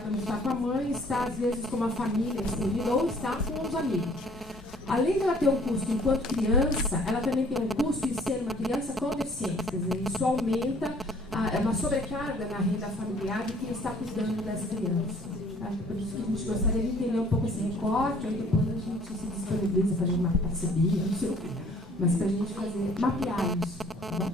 quando está com a mãe, está às vezes com uma família estendida ou está com os amigos. Além de ela ter um custo enquanto criança, ela também tem um custo de ser uma criança com deficiência. Quer dizer, isso aumenta uma sobrecarga na renda familiar de quem está cuidando dessa criança. Tá? Por isso que a gente gostaria de entender um pouco esse recorte, aí depois a gente se disponibiliza a fazer uma parceria, não sei o quê. Mas para a gente fazer, mapear isso. Tá bom?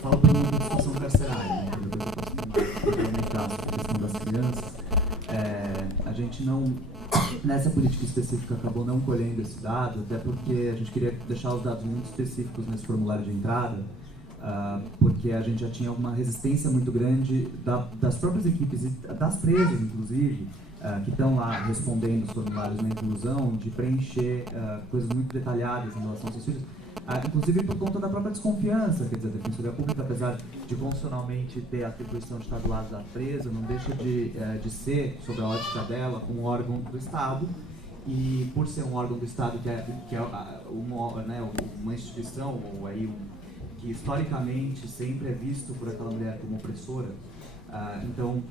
Falando da situação carcerária, né, complementar a questão das crianças, a gente não, nessa política específica, acabou não colhendo esse dado, até porque a gente queria deixar os dados muito específicos nesse formulário de entrada, porque a gente já tinha uma resistência muito grande das próprias equipes, das presas, inclusive, que estão lá respondendo os formulários na inclusão, de preencher coisas muito detalhadas em relação aos seus filhos, inclusive por conta da própria desconfiança. Quer dizer, a Defensoria Pública, apesar de constitucionalmente ter a atribuição de estar do lado da presa, não deixa de ser, sob a ótica dela, um órgão do Estado, e por ser um órgão do Estado que é uma instituição, ou aí que historicamente sempre é visto por aquela mulher como opressora, então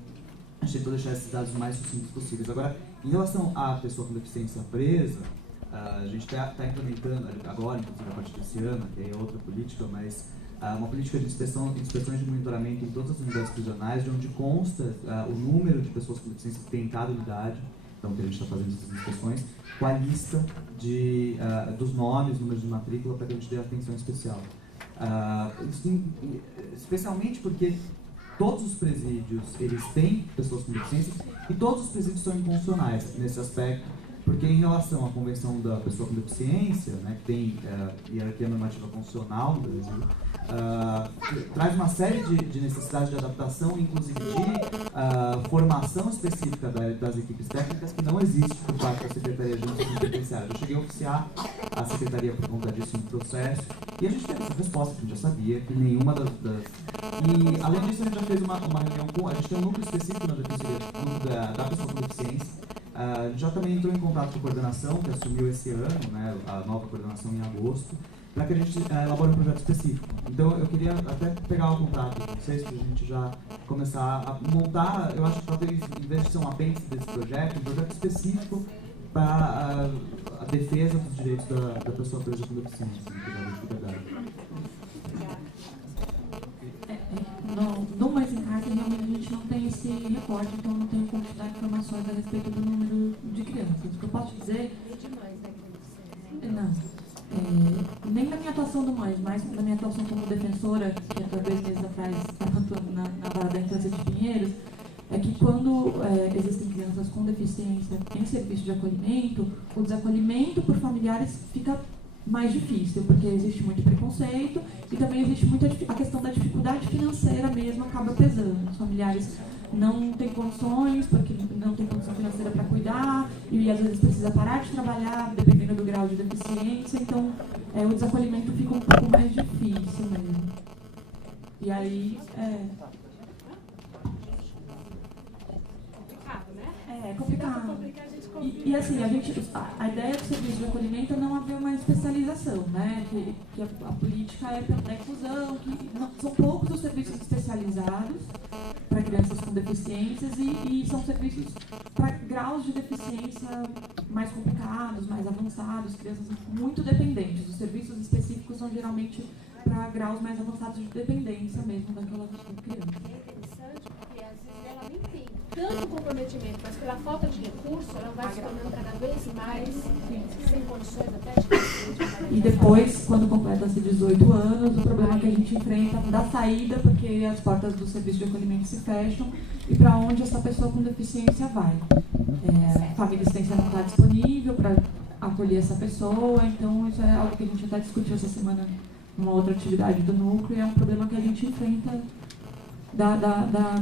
a gente tentou deixar esses dados o mais sucintos possíveis. Agora, em relação à pessoa com deficiência presa, a gente está implementando agora, inclusive a partir desse ano, que é outra política, mas uma política de inspeções de monitoramento em todas as unidades prisionais, de onde consta o número de pessoas com deficiência que tem em cada unidade, então que a gente está fazendo essas inspeções, com a lista dos nomes, números de matrícula, para que a gente dê atenção especial. Especialmente porque todos os presídios eles têm pessoas com deficiência e todos os presídios são inconstitucionais nesse aspecto, porque em relação à Convenção da Pessoa com Deficiência, né, que tem hierarquia normativa constitucional no Brasil, traz uma série de necessidades de adaptação, inclusive de formação específica das equipes técnicas, que não existe por parte da Secretaria de Justiça Penitenciária. Eu cheguei a oficiar a Secretaria por conta disso no processo, e a gente teve essa resposta, que a gente já sabia, que nenhuma E, além disso, a gente já fez uma reunião com... A gente tem um núcleo específico na Defensoria da Pessoa com Deficiência. Já também entrou em contato com a coordenação, que assumiu esse ano, né, a nova coordenação em agosto, para que a gente elabore um projeto específico. Então, eu queria até pegar o contato com vocês, para a gente já começar a montar, eu acho que talvez, em vez de ser um apêndice desse projeto, um projeto específico para a defesa dos direitos da pessoa presa com deficiência, No Mais em Casa, realmente a gente não tem esse recorte, então não tenho como te dar informações a respeito do número de crianças. O que eu posso dizer... Não. Nem na minha atuação do Mães, mas na minha atuação como defensora, que há 2 meses atrás estava atuando na Vara da Infância de Pinheiros, é que quando existem crianças com deficiência em serviço de acolhimento, o desacolhimento por familiares fica mais difícil, porque existe muito preconceito e também existe a questão da dificuldade financeira mesmo, acaba pesando. Os familiares não têm condições, porque não tem condição financeira para cuidar, e às vezes precisa parar de trabalhar, dependendo do grau de deficiência, então o desacolhimento fica um pouco mais difícil mesmo. E aí... É complicado. E assim, a ideia do serviço de acolhimento é não haver uma especialização, né? Que a política é pela inclusão, que são poucos os serviços especializados para crianças com deficiências e são serviços para graus de deficiência mais complicados, mais avançados, crianças muito dependentes. Os serviços específicos são geralmente para graus mais avançados de dependência mesmo daquela criança. É interessante porque às vezes ela nem tem tanto comprometimento, mas pela falta de recurso ela vai se tornando cada vez mais sem condições até de... E depois, quando completa-se 18 anos, o problema que a gente enfrenta da saída, porque as portas do serviço de acolhimento se fecham, e para onde essa pessoa com deficiência vai. A família assistência não está disponível para acolher essa pessoa, então isso é algo que a gente até discutiu essa semana numa outra atividade do núcleo, e é um problema que a gente enfrenta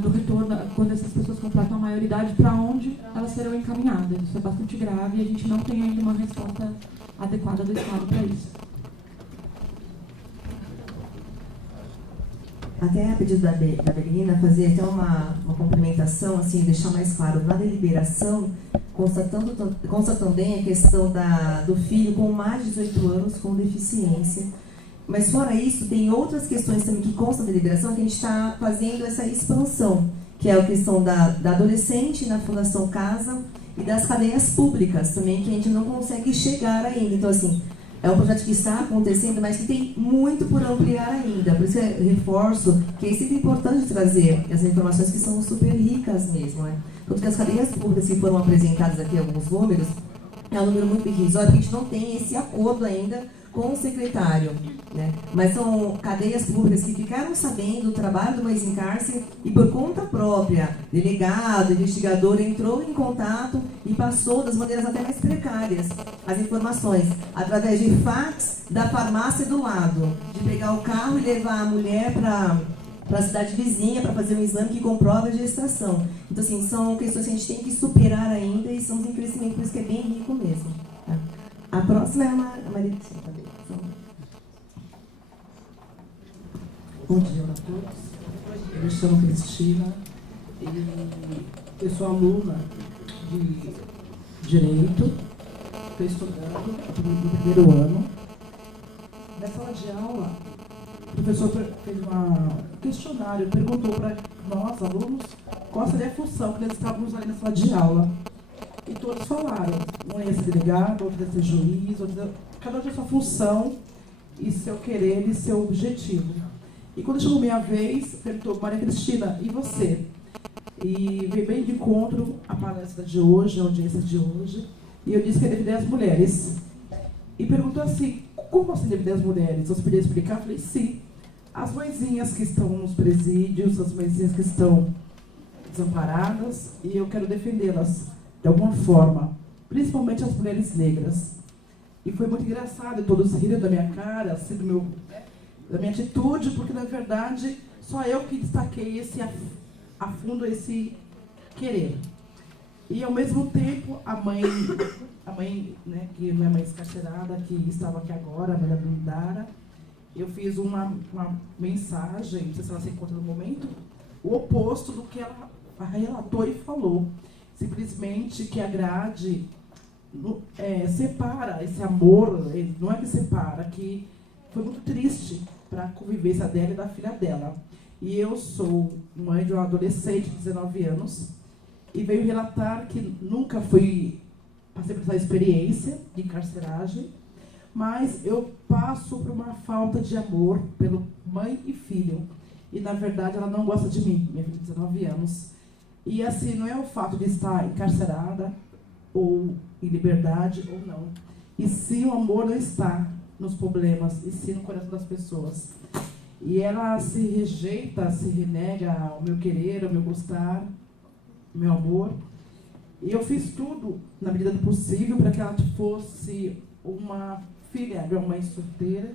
do retorno, quando essas pessoas completam a maioridade, para onde elas serão encaminhadas. Isso é bastante grave e a gente não tem ainda uma resposta adequada do Estado para isso. Até a pedido da Belina, fazer até uma complementação, assim, deixar mais claro, na deliberação, consta também a questão do filho com mais de 18 anos com deficiência, Mas fora isso, tem outras questões também que constam da deliberação que a gente está fazendo essa expansão, que é a questão da adolescente na Fundação Casa e das cadeias públicas também, que a gente não consegue chegar ainda. Então, assim, é um projeto que está acontecendo, mas que tem muito por ampliar ainda. Por isso eu reforço que é sempre importante trazer essas informações que são super ricas mesmo, né? Tanto que as cadeias públicas que foram apresentadas aqui, alguns números, é um número muito irrisório, porque a gente não tem esse acordo ainda com o secretário, né? Mas são cadeias públicas que ficaram sabendo do trabalho do Mães em Cárcere e por conta própria, delegado, investigador entrou em contato e passou das maneiras até mais precárias as informações, através de fax da farmácia do lado, de pegar o carro e levar a mulher para a cidade vizinha para fazer um exame que comprova a gestação. Então, assim, são questões que a gente tem que superar ainda e estamos em crescimento, por isso que é bem rico mesmo. Tá? A próxima é a Maria Cristina. Bom dia a todos. Eu me chamo Cristina e eu sou aluna de Direito. Estou estudando no primeiro ano. Na sala de aula, o professor fez um questionário, perguntou para nós, alunos, qual seria a função que nós estávamos ali na sala de aula. E todos falaram, um ia ser delegado, outro ia ser juiz, cada um tinha sua função e seu querer e seu objetivo. E quando chegou minha vez, perguntou, Maria Cristina, e você? E veio bem de encontro a palestra de hoje, a audiência de hoje, e eu disse que ia defender as mulheres. E perguntou assim, como assim defender as mulheres? Você podia explicar? Eu falei, sim. As mãezinhas que estão nos presídios, as mãezinhas que estão desamparadas, e eu quero defendê-las de alguma forma, principalmente as mulheres negras. E foi muito engraçado, todos riram da minha cara, assim, da minha atitude, porque na verdade só eu que destaquei a fundo esse querer. E ao mesmo tempo a mãe, né, que não é mãe escarcerada, que estava aqui agora, a mãe da Brindara, eu fiz uma mensagem, não sei se ela se encontra no momento, o oposto do que ela relatou e falou. Simplesmente que a grade separa esse amor, não é que separa, que foi muito triste para a convivência dela e da filha dela. E eu sou mãe de um adolescente de 19 anos e veio relatar que nunca passei por essa experiência de encarceragem, mas eu passo por uma falta de amor pelo mãe e filho. E, na verdade, ela não gosta de mim, minha filha de 19 anos. E, assim, não é o fato de estar encarcerada ou em liberdade ou não. E sim, o amor não está nos problemas, e sim no coração das pessoas. E ela se rejeita, se renega ao meu querer, ao meu gostar, ao meu amor. E eu fiz tudo, na medida do possível, para que ela fosse uma filha de uma mãe solteira.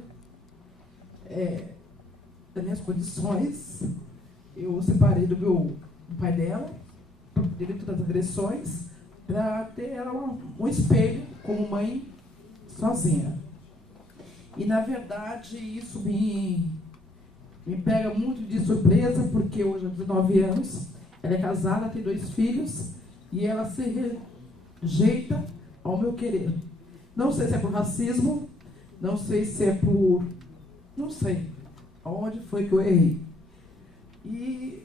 Das minhas condições, eu separei do pai dela, devido a todas as agressões, para ter ela um espelho como mãe sozinha. E, na verdade, isso me pega muito de surpresa, porque hoje, há 19 anos, ela é casada, tem 2 filhos, e ela se rejeita ao meu querer. Não sei se é por racismo, não sei se é por... não sei onde foi que eu errei. E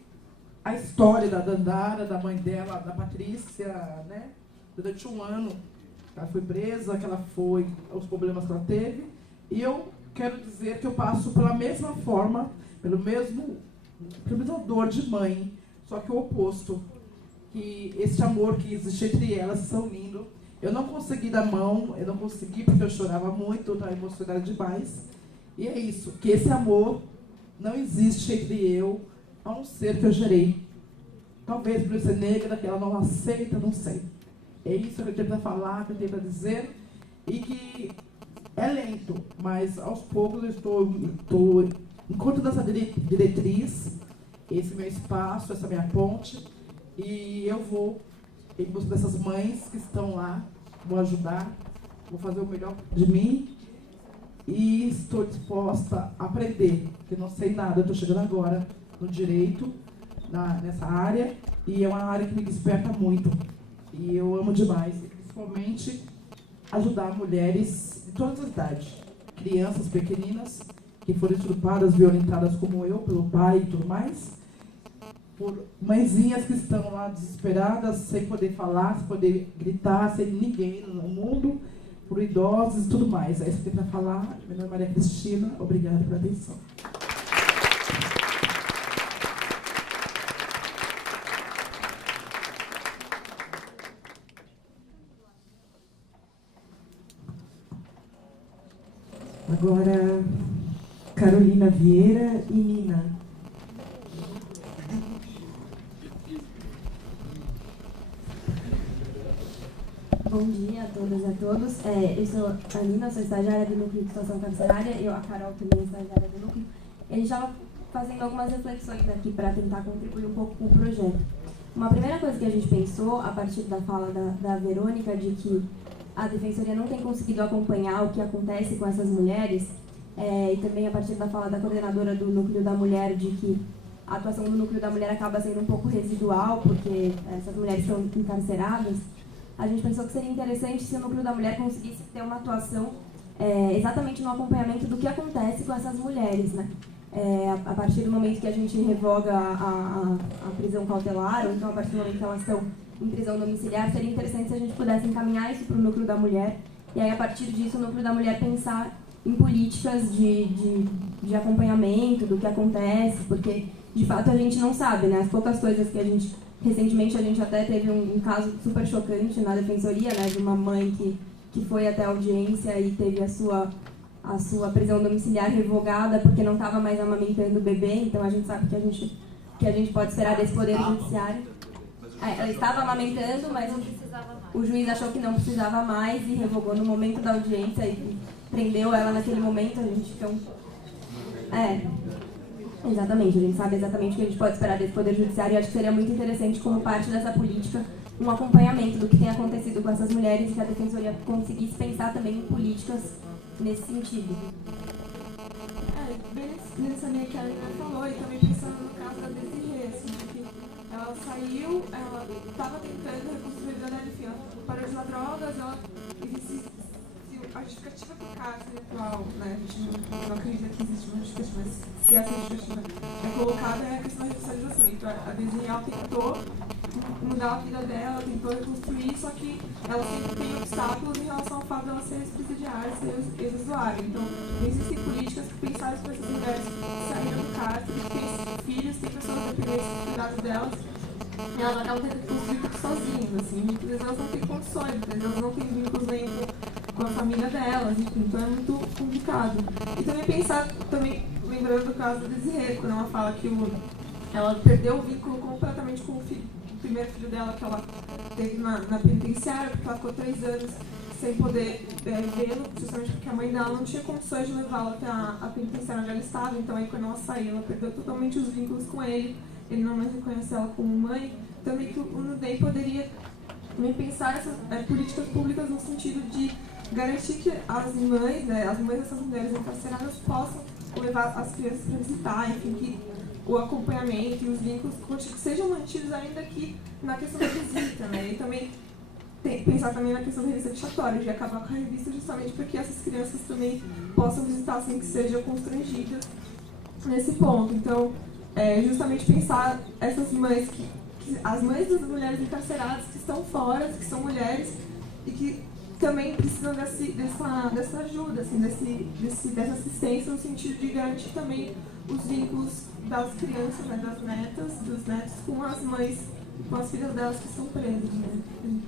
a história da Dandara, da mãe dela, da Patrícia, né? Durante um ano, ela foi presa, que ela foi, os problemas que ela teve. E eu quero dizer que eu passo pela mesma forma, pela mesma dor de mãe, só que o oposto. Que esse amor que existe entre elas são lindo. Eu não consegui dar mão, eu não consegui porque eu chorava muito, eu estava emocionada demais. E é isso, que esse amor não existe entre eu, a um ser que eu gerei. Talvez por eu ser negra, que ela não aceita, não sei. É isso que eu tenho para falar, que eu tenho para dizer. E que é lento, mas aos poucos eu estou encontrando essa diretriz, esse meu espaço, essa minha ponte. E eu vou em busca dessas mães que estão lá, vou ajudar, vou fazer o melhor de mim. E estou disposta a aprender, porque não sei nada, eu estou chegando agora no direito, nessa área, e é uma área que me desperta muito. E eu amo demais, e principalmente ajudar mulheres de todas as idades, crianças pequeninas que foram estupradas, violentadas como eu, pelo pai e tudo mais. Por mãezinhas que estão lá desesperadas, sem poder falar, sem poder gritar, sem ninguém no mundo, por idosos e tudo mais. É isso que eu tenho para falar. Meu nome é Maria Cristina. Obrigada pela atenção. Agora, Carolina Vieira e Nina. Bom dia a todas e a todos. Eu sou a Nina, sou estagiária do Núcleo de Situação Carcerária, eu, a Carol, também estagiária do Núcleo. A gente estava fazendo algumas reflexões aqui para tentar contribuir um pouco com o projeto. Uma primeira coisa que a gente pensou, a partir da fala da Verônica, de que a Defensoria não tem conseguido acompanhar o que acontece com essas mulheres, e também a partir da fala da coordenadora do Núcleo da Mulher, de que a atuação do Núcleo da Mulher acaba sendo um pouco residual, porque essas mulheres estão encarceradas, a gente pensou que seria interessante se o Núcleo da Mulher conseguisse ter uma atuação exatamente no acompanhamento do que acontece com essas mulheres, né? A partir do momento que a gente revoga a prisão cautelar, ou então a partir do momento que elas estão em prisão domiciliar, seria interessante se a gente pudesse encaminhar isso para o Núcleo da Mulher, e aí a partir disso o Núcleo da Mulher pensar em políticas de acompanhamento do que acontece, porque de fato a gente não sabe, né? As poucas coisas que a gente... Recentemente a gente até teve um caso super chocante na Defensoria, né, de uma mãe que foi até a audiência e teve a sua prisão domiciliar revogada porque não estava mais amamentando o bebê, então a gente sabe que a gente pode esperar desse Poder Judiciário. Ela estava amamentando, mas o juiz achou que não precisava mais e revogou no momento da audiência e prendeu ela naquele momento. A gente então... Exatamente, a gente sabe exatamente o que a gente pode esperar desse Poder Judiciário e acho que seria muito interessante, como parte dessa política, um acompanhamento do que tem acontecido com essas mulheres e que a Defensoria conseguisse pensar também em políticas nesse sentido. Bem nessa linha que a Alina falou, e também pensando no caso da Desirê, assim, que ela saiu, ela estava tentando reconstruir a vida, enfim, ela parou de usar drogas, a justificativa do cárcere atual, né, a gente não acredita que existe uma justificativa, mas se essa justificativa é colocada, é a questão da ressocialização. Então, a Desirê tentou mudar a vida dela, tentou reconstruir, só que ela sempre tem obstáculos em relação ao fato dela ser ex-presidiária, ser ex-usuária. Então, existem políticas pensadas para essas mulheres que saíram do cárcere, que têm filhos, têm pessoas dependentes dos cuidados delas, e elas acabam tendo que construir tudo sozinhas, assim, muitas vezes elas não têm condições, muitas vezes elas não têm vínculos nem com a família delas, enfim, então é muito complicado. E também pensar, lembrando do caso da Desirê, quando ela fala que ela perdeu o vínculo completamente com o primeiro filho dela que ela teve na penitenciária, porque ela ficou 3 anos sem poder vê-lo, justamente porque a mãe dela não tinha condições de levá-la até a penitenciária onde ela estava, então aí quando ela saiu, ela perdeu totalmente os vínculos com ele não mais reconhece ela como mãe. Também que o NUDEM poderia também pensar essas políticas públicas no sentido de garantir que as mães dessas mulheres encarceradas possam levar as crianças para visitar, enfim, que o acompanhamento e os vínculos sejam mantidos ainda que na questão da visita, né? E também pensar também na questão da revista vexatória, de acabar com a revista justamente para que essas crianças também possam visitar sem que sejam constrangidas nesse ponto. Então, justamente pensar essas mães, as mães das mulheres encarceradas que estão fora, que são mulheres e que também precisam dessa ajuda, assim, dessa assistência no sentido de garantir também os vínculos das crianças, né, das netas, dos netos com as mães, com as filhas delas que estão presas, né?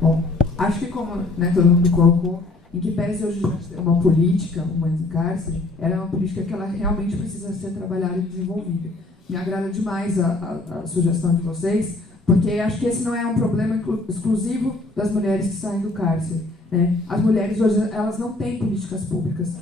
Bom, acho que como todo mundo colocou, em que pese hoje uma política, uma em cárcere, ela é uma política que ela realmente precisa ser trabalhada e desenvolvida. Me agrada demais a sugestão de vocês, porque acho que esse não é um problema exclusivo das mulheres que saem do cárcere, né? As mulheres hoje elas não têm políticas públicas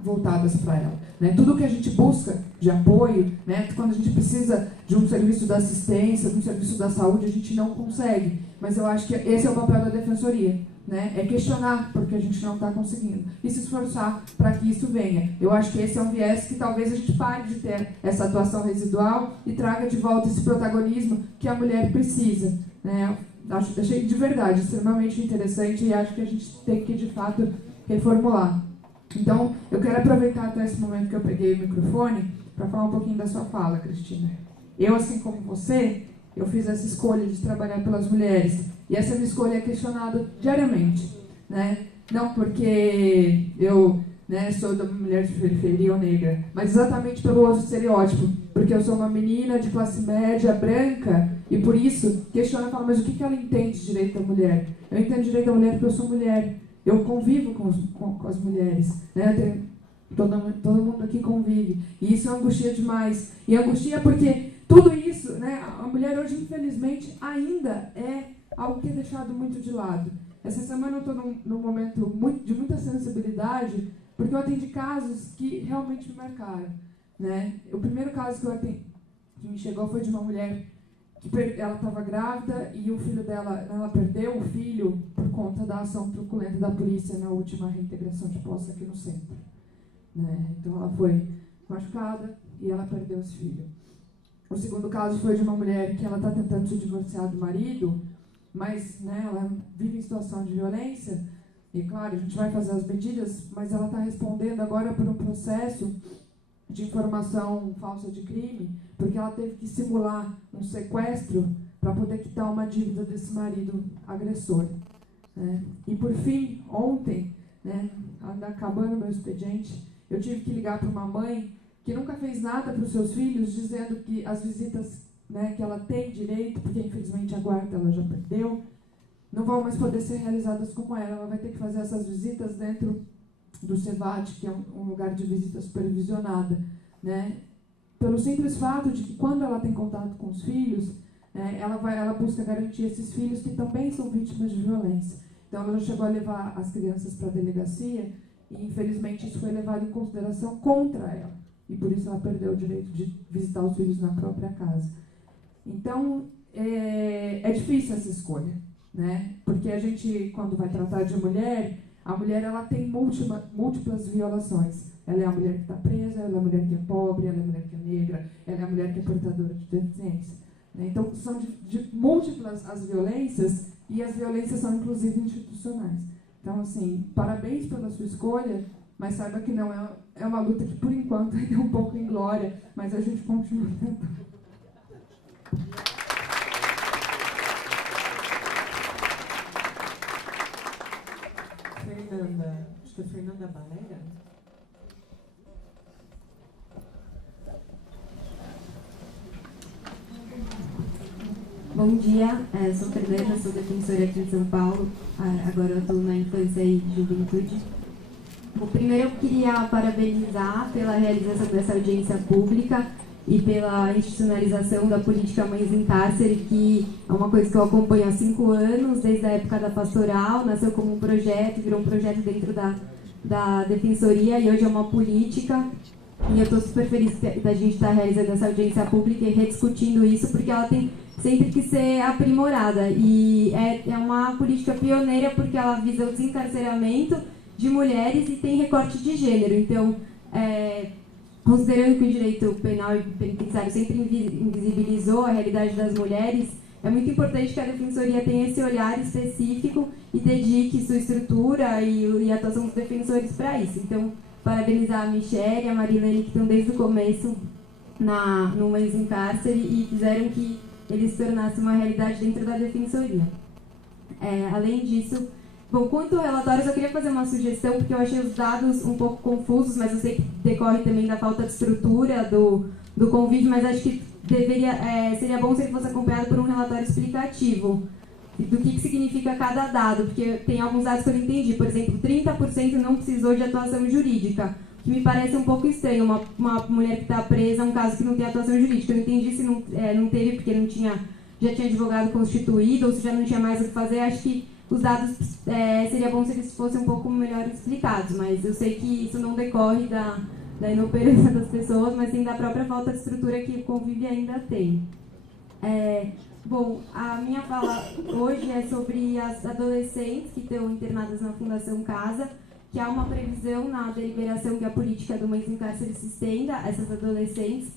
voltadas para ela, né? Tudo que a gente busca de apoio, né? Quando a gente precisa de um serviço da assistência, de um serviço da saúde, a gente não consegue. Mas eu acho que esse é o papel da Defensoria, né? É questionar porque a gente não está conseguindo e se esforçar para que isso venha. Eu acho que esse é um viés que talvez a gente pare de ter essa atuação residual e traga de volta esse protagonismo que a mulher precisa, né? achei de verdade extremamente interessante e acho que a gente tem que, de fato, reformular. Então, eu quero aproveitar até esse momento que eu peguei o microfone para falar um pouquinho da sua fala, Cristina. Eu, assim como você, eu fiz essa escolha de trabalhar pelas mulheres. E essa minha escolha é questionada diariamente, né? Não porque eu, né, sou da mulher de periferia ou negra, mas exatamente pelo outro estereótipo. Porque eu sou uma menina de classe média, branca, e por isso questiona e fala, mas o que ela entende de direito da mulher? Eu entendo direito da mulher porque eu sou mulher. Eu convivo com as mulheres, né? Todo mundo aqui convive. E isso angustia demais. E angustia porque tudo isso, né? A mulher hoje, infelizmente, ainda é algo que é deixado muito de lado. Essa semana eu estou num momento de muita sensibilidade, porque eu atendi casos que realmente me marcaram, né? O primeiro caso que eu atendi, que me chegou, foi de uma mulher que ela estava grávida e o filho dela, ela perdeu o filho por conta da ação truculenta da polícia na última reintegração de posse aqui no centro, né? Então ela foi machucada e ela perdeu esse filho. O segundo caso foi de uma mulher que ela está tentando se divorciar do marido, mas, né, ela vive em situação de violência e, claro, a gente vai fazer as medidas, mas ela está respondendo agora por um processo de informação falsa de crime, porque ela teve que simular um sequestro para poder quitar uma dívida desse marido agressor, né? E, por fim, ontem, né, acabando meu expediente, eu tive que ligar para uma mãe que nunca fez nada para os seus filhos, dizendo que as visitas, né, que ela tem direito, porque infelizmente a guarda ela já perdeu, não vão mais poder ser realizadas como ela vai ter que fazer essas visitas dentro do CEVAT, que é um lugar de visita supervisionada, né? Pelo simples fato de que quando ela tem contato com os filhos, ela busca garantir esses filhos que também são vítimas de violência. Então ela já chegou a levar as crianças para a delegacia e infelizmente isso foi levado em consideração contra ela. E por isso ela perdeu o direito de visitar os filhos na própria casa. Então, é difícil essa escolha, né? Porque a gente, quando vai tratar de mulher, a mulher ela tem múltiplas violações. Ela é a mulher que está presa, ela é a mulher que é pobre, ela é a mulher que é negra, ela é a mulher que é portadora de deficiência, né? Então, são de múltiplas as violências, e as violências são, inclusive, institucionais. Então, assim, parabéns pela sua escolha, mas saiba que não é uma luta que, por enquanto, ainda é um pouco inglória, mas a gente continua tentando. Fernanda, acho que é Fernanda Balera. Bom dia, sou Fernanda, sou defensora aqui em São Paulo, agora eu estou na infância e juventude. Bom, primeiro eu queria parabenizar pela realização dessa audiência pública e pela institucionalização da política Mães em Cárcere, que é uma coisa que eu acompanho há 5 anos, desde a época da pastoral, nasceu como um projeto, virou um projeto dentro da defensoria e hoje é uma política. E eu estou super feliz da gente estar realizando essa audiência pública e rediscutindo isso, porque ela tem sempre que ser aprimorada. E é uma política pioneira porque ela visa o desencarceramento de mulheres e tem recorte de gênero. Então, considerando que o direito penal e penitenciário sempre invisibilizou a realidade das mulheres, é muito importante que a Defensoria tenha esse olhar específico e dedique sua estrutura e a atuação dos defensores para isso. Então, parabenizar a Michelle e a Marilene, que estão desde o começo no Mães em Cárcere e fizeram que eles se tornassem uma realidade dentro da Defensoria. Além disso, bom, quanto ao relatório, eu só queria fazer uma sugestão, porque eu achei os dados um pouco confusos, mas eu sei que decorre também da falta de estrutura do convite, mas acho que seria bom se ele fosse acompanhado por um relatório explicativo do que significa cada dado, porque tem alguns dados que eu não entendi. Por exemplo, 30% não precisou de atuação jurídica, que me parece um pouco estranho. Uma mulher que está presa, um caso que não tem atuação jurídica. Eu não entendi se não teve porque já tinha advogado constituído ou se já não tinha mais o que fazer. Acho que os dados seria bom se eles fossem um pouco melhor explicados, mas eu sei que isso não decorre da inoperância das pessoas, mas sim da própria falta de estrutura que o convívio ainda tem. Bom, a minha fala hoje é sobre as adolescentes que estão internadas na Fundação Casa, que há uma previsão na deliberação que a política do Mães em Cárcere se estenda a essas adolescentes.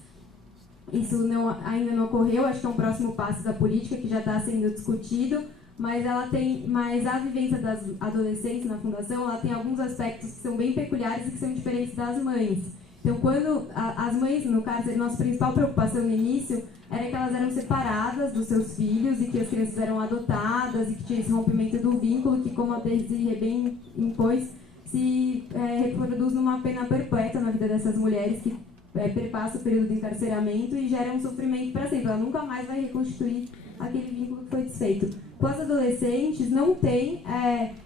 Isso ainda não ocorreu, acho que é um próximo passo da política que já está sendo discutido, mas a vivência das adolescentes na fundação, ela tem alguns aspectos que são bem peculiares e que são diferentes das mães. Então, quando as mães, no caso, a nossa principal preocupação no início era que elas eram separadas dos seus filhos e que as crianças eram adotadas e que tinha esse rompimento do vínculo que, como a Desirê bem impôs, se reproduz numa pena perpétua na vida dessas mulheres que perpassa o período de encarceramento e gera um sofrimento para sempre. Ela nunca mais vai reconstituir aquele vínculo que foi desfeito. Com as adolescentes não tem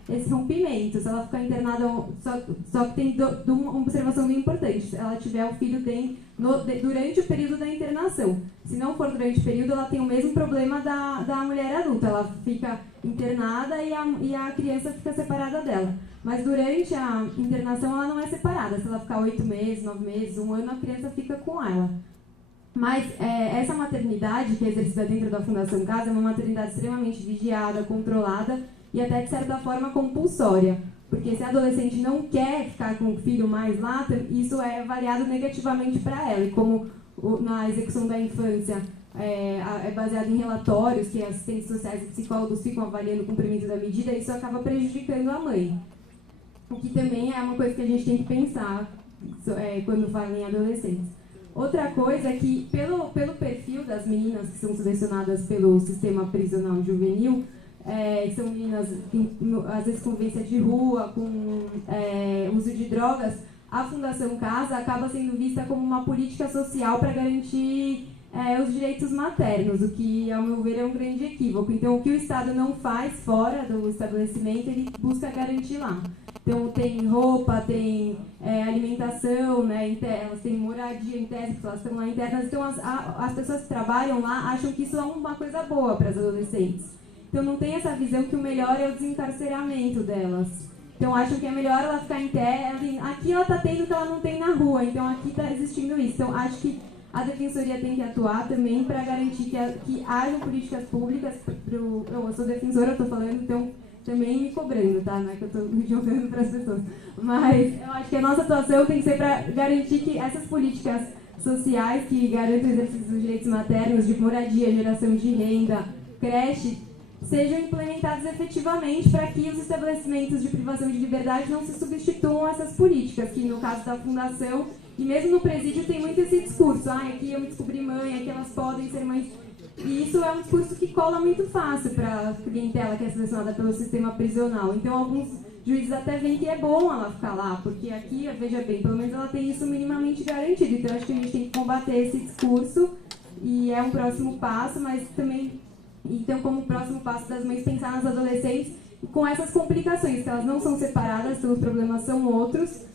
esse rompimento. Se ela ficar internada, só que tem uma observação bem importante. Se ela tiver o filho durante o período da internação. Se não for durante o período, ela tem o mesmo problema da mulher adulta. Ela fica internada e a criança fica separada dela. Mas durante a internação ela não é separada. Se ela ficar 8 meses, 9 meses, 1 ano, a criança fica com ela. Mas essa maternidade que é exercida dentro da Fundação Casa é uma maternidade extremamente vigiada, controlada e até de certa forma compulsória. Porque se a adolescente não quer ficar com o filho mais lá, isso é avaliado negativamente para ela. E como na execução da infância é baseado em relatórios que assistentes sociais e psicólogos ficam avaliando o cumprimento da medida, isso acaba prejudicando a mãe. O que também é uma coisa que a gente tem que pensar quando fala em adolescentes. Outra coisa é que, pelo perfil das meninas que são selecionadas pelo sistema prisional juvenil, são meninas, às vezes, com vivência de rua, com uso de drogas, a Fundação Casa acaba sendo vista como uma política social para garantir os direitos maternos, o que, ao meu ver, é um grande equívoco. Então, o que o Estado não faz fora do estabelecimento, ele busca garantir lá. Então, tem roupa, tem alimentação, né, elas têm moradia em tese, porque elas estão lá internas. Então, as pessoas que trabalham lá acham que isso é uma coisa boa para as adolescentes. Então, não tem essa visão que o melhor é o desencarceramento delas. Então, acham que é melhor ela ficar em tese. Aqui ela está tendo o que ela não tem na rua, então aqui está existindo isso. Então, acho que a Defensoria tem que atuar também para garantir que hajam políticas públicas. Eu sou defensora, estou falando, então também me cobrando, tá? Não é que eu estou jogando para as pessoas. Mas eu acho que a nossa atuação tem que ser para garantir que essas políticas sociais que garantem o exercício dos direitos maternos, de moradia, geração de renda, creche, sejam implementados efetivamente para que os estabelecimentos de privação de liberdade não se substituam a essas políticas, que no caso da Fundação, e mesmo no presídio tem muito esse discurso, aqui eu me descobri mãe, aqui elas podem ser mães, e isso é um discurso que cola muito fácil para a clientela que é selecionada pelo sistema prisional. Então alguns juízes até veem que é bom ela ficar lá, porque aqui, veja bem, pelo menos ela tem isso minimamente garantido. Então acho que a gente tem que combater esse discurso, e é um próximo passo, mas também, então, como próximo passo das mães, pensar nas adolescentes e com essas complicações, que elas não são separadas, então os problemas são outros,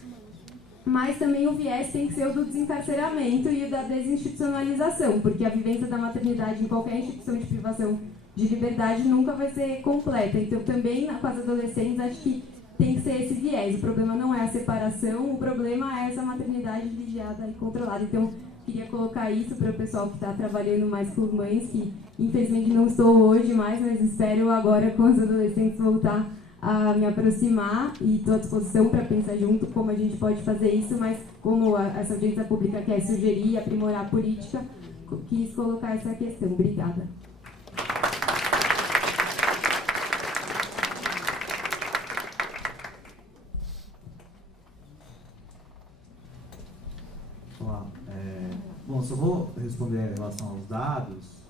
mas também o viés tem que ser o do desencarceramento e o da desinstitucionalização, porque a vivência da maternidade em qualquer instituição de privação de liberdade nunca vai ser completa. Então, também com as adolescentes, acho que tem que ser esse viés. O problema não é a separação, o problema é essa maternidade vigiada e controlada. Então, queria colocar isso para o pessoal que está trabalhando mais com mães, que infelizmente não estou hoje mais, mas espero agora com os adolescentes voltar a me aproximar e estou à disposição para pensar junto como a gente pode fazer isso, mas como essa audiência pública quer sugerir e aprimorar a política, quis colocar essa questão. Obrigada. Olá. Bom, só vou responder em relação aos dados,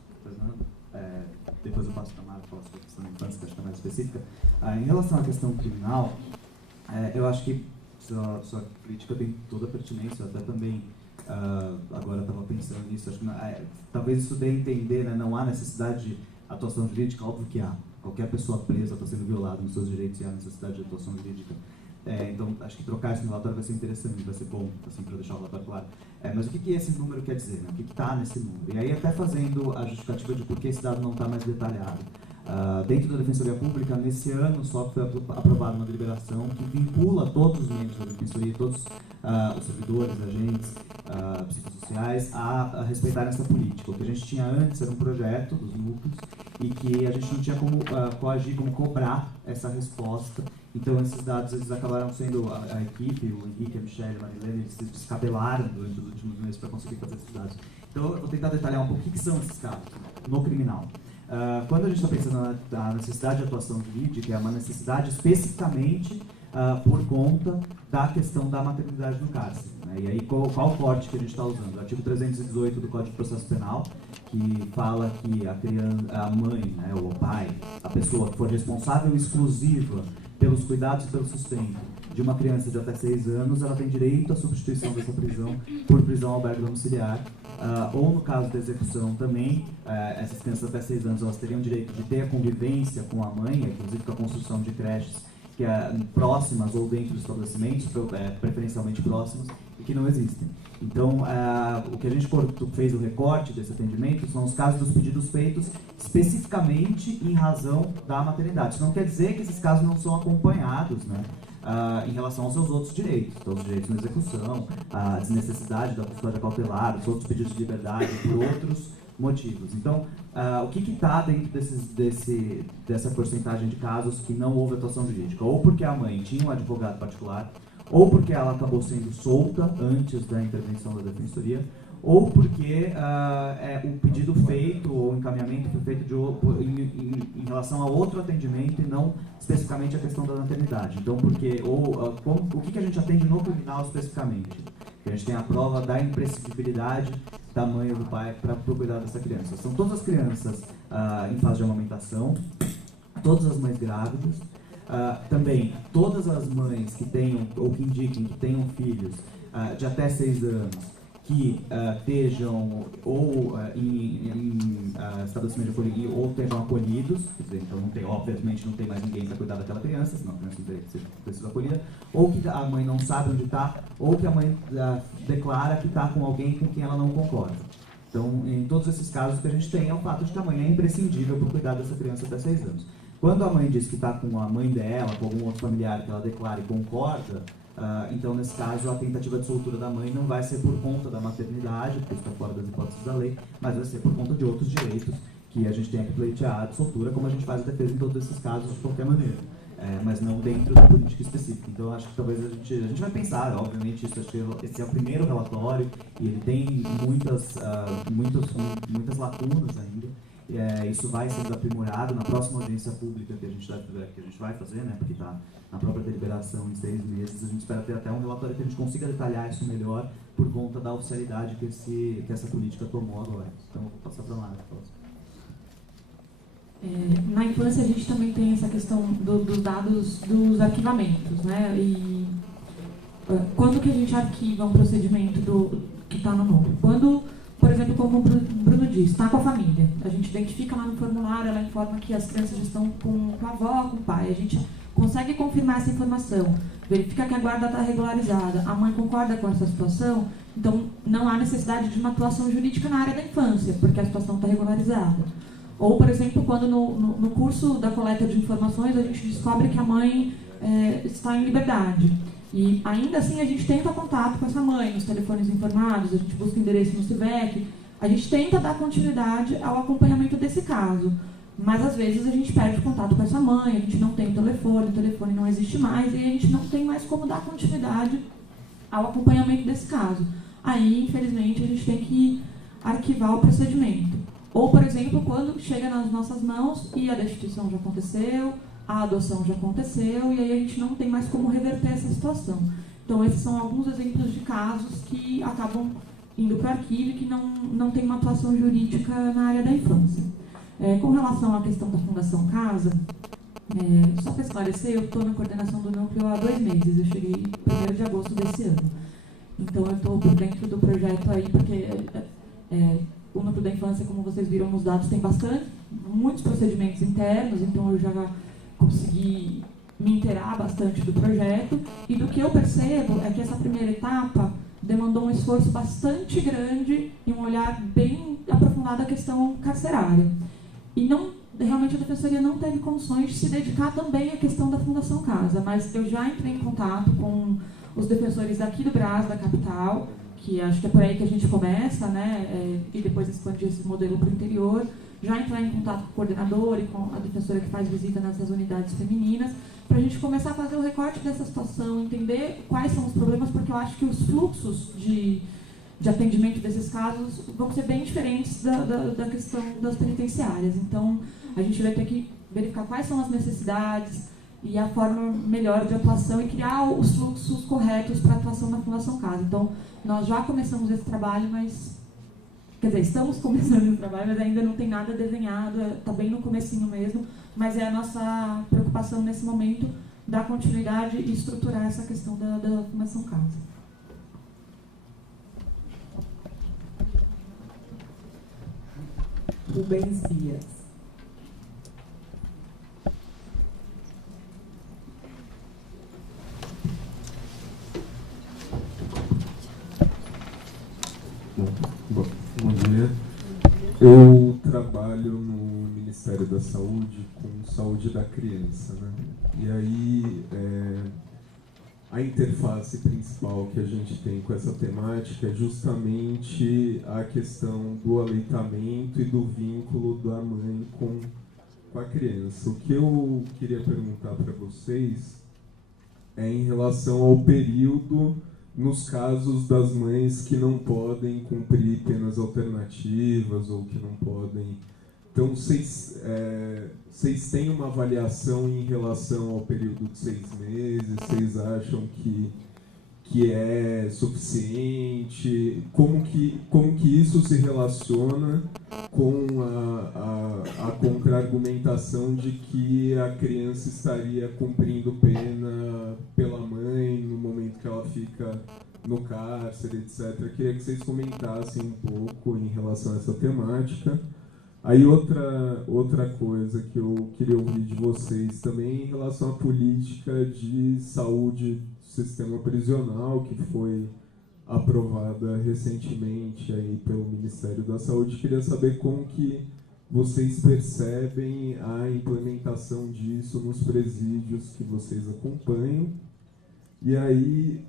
depois eu passo para a Mara falar sobre a questão da infância, que acho que é mais específica. Em relação à questão criminal, eu acho que sua crítica tem toda a pertinência. Eu até também agora estava pensando nisso. Acho que talvez isso dê a entender, né? Não há necessidade de atuação jurídica, óbvio que há. Qualquer pessoa presa está sendo violada nos seus direitos e há necessidade de atuação jurídica. Então, acho que trocar esse relatório vai ser interessante, vai ser bom, assim, para deixar o relatório claro. Mas o que esse número quer dizer? Né? O que está nesse número? E aí, até fazendo a justificativa de por que esse dado não está mais detalhado. Dentro da Defensoria Pública, nesse ano, só foi aprovada uma deliberação que vincula todos os membros da Defensoria, todos os servidores, agentes psicossociais, a respeitar essa política. O que a gente tinha antes era um projeto dos núcleos e que a gente não tinha como coagir, como cobrar essa resposta. Então, esses dados eles acabaram sendo a equipe, o Henrique, a Michelle, a Marilene, eles se descabelaram durante os últimos meses para conseguir fazer esses dados. Então, eu vou tentar detalhar um pouco o que são esses casos no criminal. Quando a gente está pensando na necessidade de atuação jurídica, é uma necessidade especificamente por conta da questão da maternidade no cárcere, né? E aí, qual o corte que a gente está usando? O artigo 318 do Código de Processo Penal, que fala que a mãe, né, ou o pai, a pessoa que for responsável exclusiva pelos cuidados e pelo sustento de uma criança de até 6 anos, ela tem direito à substituição dessa prisão por prisão albergue domiciliar, ou no caso da execução também, essas crianças até 6 anos, elas teriam direito de ter a convivência com a mãe, inclusive com a construção de creches que próximas ou dentro dos estabelecimentos, preferencialmente próximas, e que não existem. Então, o que a gente fez o recorte desse atendimento são os casos dos pedidos feitos especificamente em razão da maternidade. Isso não quer dizer que esses casos não são acompanhados, né, em relação aos seus outros direitos. Então, os direitos na execução, a desnecessidade da custódia cautelar, os outros pedidos de liberdade por outros motivos. Então, o que está dentro dessa porcentagem de casos que não houve atuação jurídica? Ou porque a mãe tinha um advogado particular, ou porque ela acabou sendo solta antes da intervenção da defensoria, ou porque o pedido feito ou o encaminhamento foi feito em relação a outro atendimento e não especificamente a questão da maternidade. Então, o que a gente atende no criminal especificamente? A gente tem a prova da imprescindibilidade da mãe ou do pai para o cuidado dessa criança. São todas as crianças em fase de amamentação, todas as mães grávidas, também todas as mães que tenham ou que indiquem que tenham filhos de até 6 anos que estejam ou em estabelecimento de acolhimento ou estejam acolhidos, quer dizer, então obviamente não tem mais ninguém para cuidar daquela criança, senão a criança não teria que ter sido acolhida, ou que a mãe não sabe onde está, ou que a mãe declara que está com alguém com quem ela não concorda. Então, em todos esses casos, o que a gente tem é o fato de que a mãe é imprescindível para cuidar dessa criança até 6 anos. Quando a mãe diz que está com a mãe dela, com algum outro familiar que ela declara e concorda, então, nesse caso, a tentativa de soltura da mãe não vai ser por conta da maternidade, porque está fora das hipóteses da lei, mas vai ser por conta de outros direitos que a gente tem que pleitear de soltura, como a gente faz a defesa em todos esses casos, de qualquer maneira, mas não dentro da política específica. Então, acho que talvez a gente vai pensar, obviamente, esse é o primeiro relatório e ele tem muitas lacunas ainda. Isso vai sendo aprimorado na próxima audiência pública que a gente vai fazer, né, porque está na própria deliberação em 6 meses. A gente espera ter até um relatório que a gente consiga detalhar isso melhor por conta da oficialidade que essa política tomou agora. Então, vou passar para a Lara. Na infância, a gente também tem essa questão dos dados dos arquivamentos, né? E quando que a gente arquiva um procedimento que está no núcleo? Quando, por exemplo, como o Bruno diz, está com a família. A gente identifica lá no formulário, ela informa que as crianças estão com a avó, com o pai. A gente consegue confirmar essa informação, verifica que a guarda está regularizada, a mãe concorda com essa situação, então não há necessidade de uma atuação jurídica na área da infância, porque a situação está regularizada. Ou, por exemplo, quando no curso da coleta de informações a gente descobre que a mãe está em liberdade. E ainda assim a gente tenta contato com essa mãe, nos telefones informados, a gente busca endereço no CIVEC, a gente tenta dar continuidade ao acompanhamento desse caso. Mas às vezes a gente perde o contato com essa mãe, a gente não tem o telefone não existe mais e a gente não tem mais como dar continuidade ao acompanhamento desse caso. Aí, infelizmente, a gente tem que arquivar o procedimento. Ou, por exemplo, quando chega nas nossas mãos e a destituição já aconteceu, a adoção já aconteceu e aí a gente não tem mais como reverter essa situação. Então, esses são alguns exemplos de casos que acabam indo para o arquivo e que não tem uma atuação jurídica na área da infância. Com relação à questão da Fundação Casa, só para esclarecer, eu estou na coordenação do núcleo há 2 meses, eu cheguei 1º de agosto desse ano. Então, eu estou por dentro do projeto aí, porque o núcleo da infância, como vocês viram nos dados, tem muitos procedimentos internos, então eu já consegui me inteirar bastante do projeto. E do que eu percebo é que essa primeira etapa demandou um esforço bastante grande e um olhar bem aprofundado à questão carcerária. E realmente a Defensoria não teve condições de se dedicar também à questão da Fundação Casa, mas eu já entrei em contato com os defensores daqui do Brás, da capital, que acho que é por aí que a gente começa, né, e depois expandir esse modelo para o interior, já entrar em contato com o coordenador e com a defensora que faz visita nessas unidades femininas, para a gente começar a fazer o recorte dessa situação, entender quais são os problemas, porque eu acho que os fluxos de de atendimento desses casos vão ser bem diferentes da questão das penitenciárias. Então, a gente vai ter que verificar quais são as necessidades e a forma melhor de atuação e criar os fluxos corretos para a atuação na Fundação Casa. Então, nós já começamos esse trabalho, mas... Quer dizer, estamos começando esse trabalho, mas ainda não tem nada desenhado, está bem no comecinho mesmo, mas é a nossa preocupação nesse momento dar continuidade e estruturar essa questão da Fundação Casa. Rubens Dias. Bom dia. Eu trabalho no Ministério da Saúde com saúde da criança, né? E aí a interface principal que a gente tem com essa temática é justamente a questão do aleitamento e do vínculo da mãe com a criança. O que eu queria perguntar para vocês é em relação ao período nos casos das mães que não podem cumprir penas alternativas ou que não podem. Então, vocês têm uma avaliação em relação ao período de 6 meses? Vocês acham que é suficiente? Como que isso se relaciona com a contra-argumentação de que a criança estaria cumprindo pena pela mãe no momento que ela fica no cárcere, etc. Eu queria que vocês comentassem um pouco em relação a essa temática. Aí outra coisa que eu queria ouvir de vocês também em relação à política de saúde do sistema prisional que foi aprovada recentemente aí pelo Ministério da Saúde. Queria saber como que vocês percebem a implementação disso nos presídios que vocês acompanham. E aí,